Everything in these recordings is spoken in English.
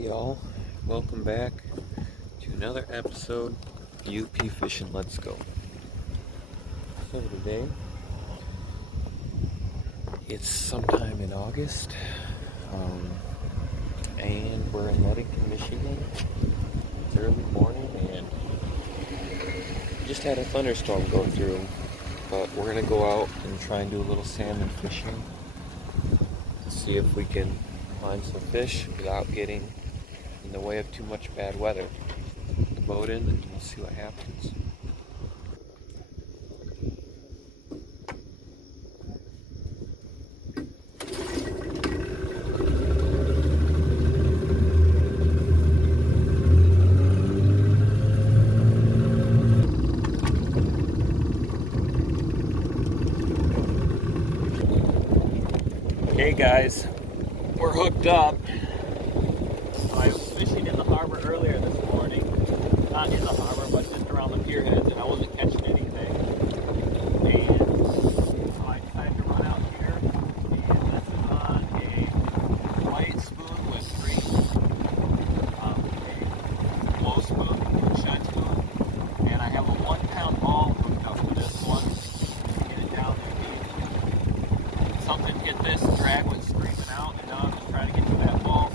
Hey y'all, welcome back to another episode of UP Fishing Let's Go. So today, it's sometime in August, and we're in Ludington, Michigan. It's early morning and we just had a thunderstorm go through, but we're gonna go out and try and do a little salmon fishing to see if we can find some fish without getting in the way of too much bad weather. Put the boat in and we'll see what happens. Okay guys, we're hooked up. I was fishing in the harbor earlier this morning. Not in the harbor, but just around the pier heads, and I wasn't catching anything. And so I decided to run out here, and this is on a white spoon with string, a low spoon, a shad spoon, and I have a 1 pound ball hooked up to this one. Get it down there. Something hit this, drag went screaming out, and now I'm just trying to get to that ball.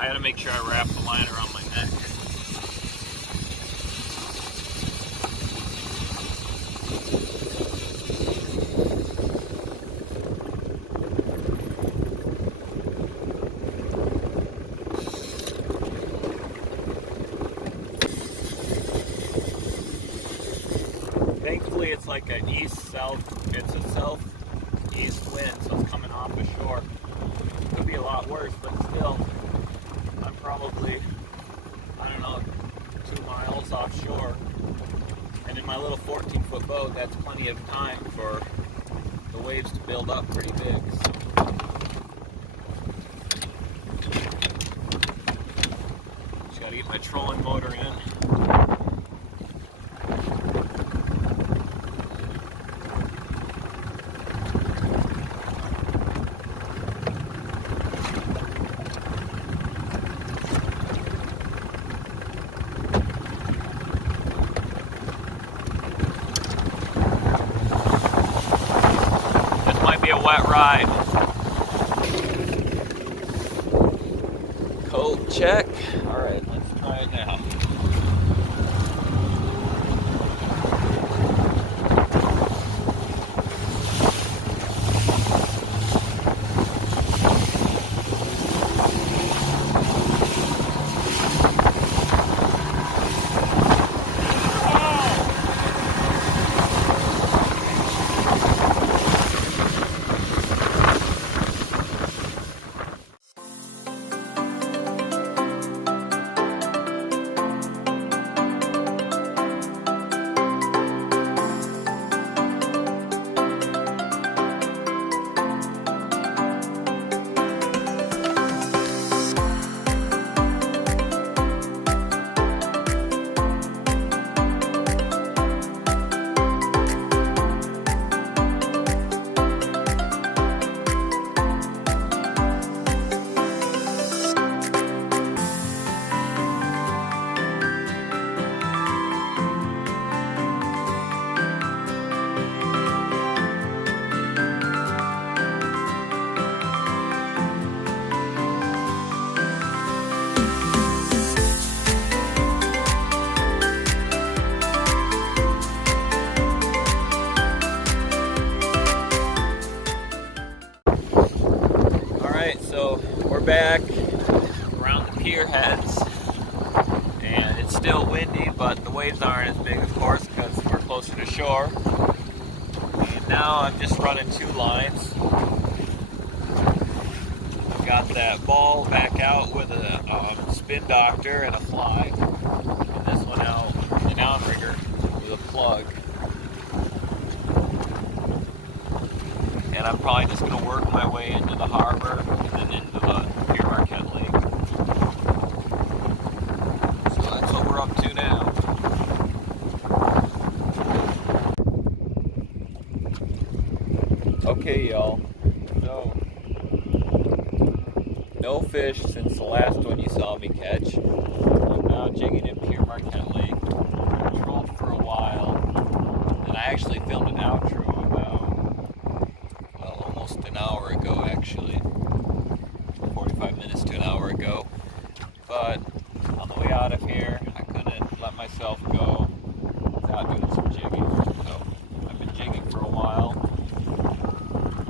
I gotta make sure I wrap the line around my neck. Thankfully, it's like an east-south, it's a southeast wind, so it's coming off the shore. Could be a lot worse, but still, I'm probably, I don't know, 2 miles offshore. And in my little 14-foot boat, that's plenty of time for the waves to build up pretty big. Just gotta get my trolling motor in. Be a wet ride. Coat check. All right, let's try it now. So we're back around the pier heads, and it's still windy, but the waves aren't as big, of course, because we're closer to shore. And now I'm just running 2 lines. I've got that ball back out with a spin doctor and a fly, and this one out, an outrigger with a plug. And I'm probably just going to work my way into the harbor and then into the Pier Marquette Lake. So that's what we're up to now. Okay, y'all. So, no fish since the last one you saw me catch. I'm now jigging in Pier Marquette Lake. I trolled for a while, and I actually filmed an outro almost an hour ago, actually 45 minutes to an hour ago, but on the way out of here I couldn't let myself go without doing some jigging. So I've been jigging for a while.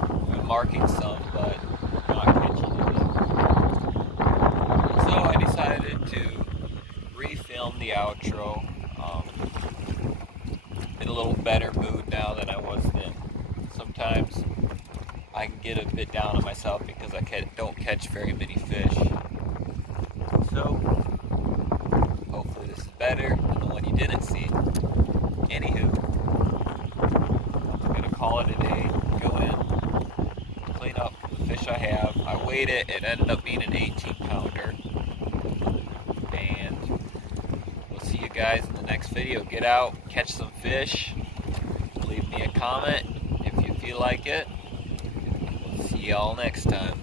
I've been marking some, but not catching any. So I decided to refilm the outro. In a little better mood now than I was then. Sometimes I can get a bit down on myself because I don't catch very many fish. So, hopefully this is better than the one you didn't see. Anywho, I'm going to call it a day, go in, clean up the fish I have. I weighed it, it ended up being an 18-pounder. And we'll see you guys in the next video. Get out, catch some fish, leave me a comment if you feel like it. See y'all next time.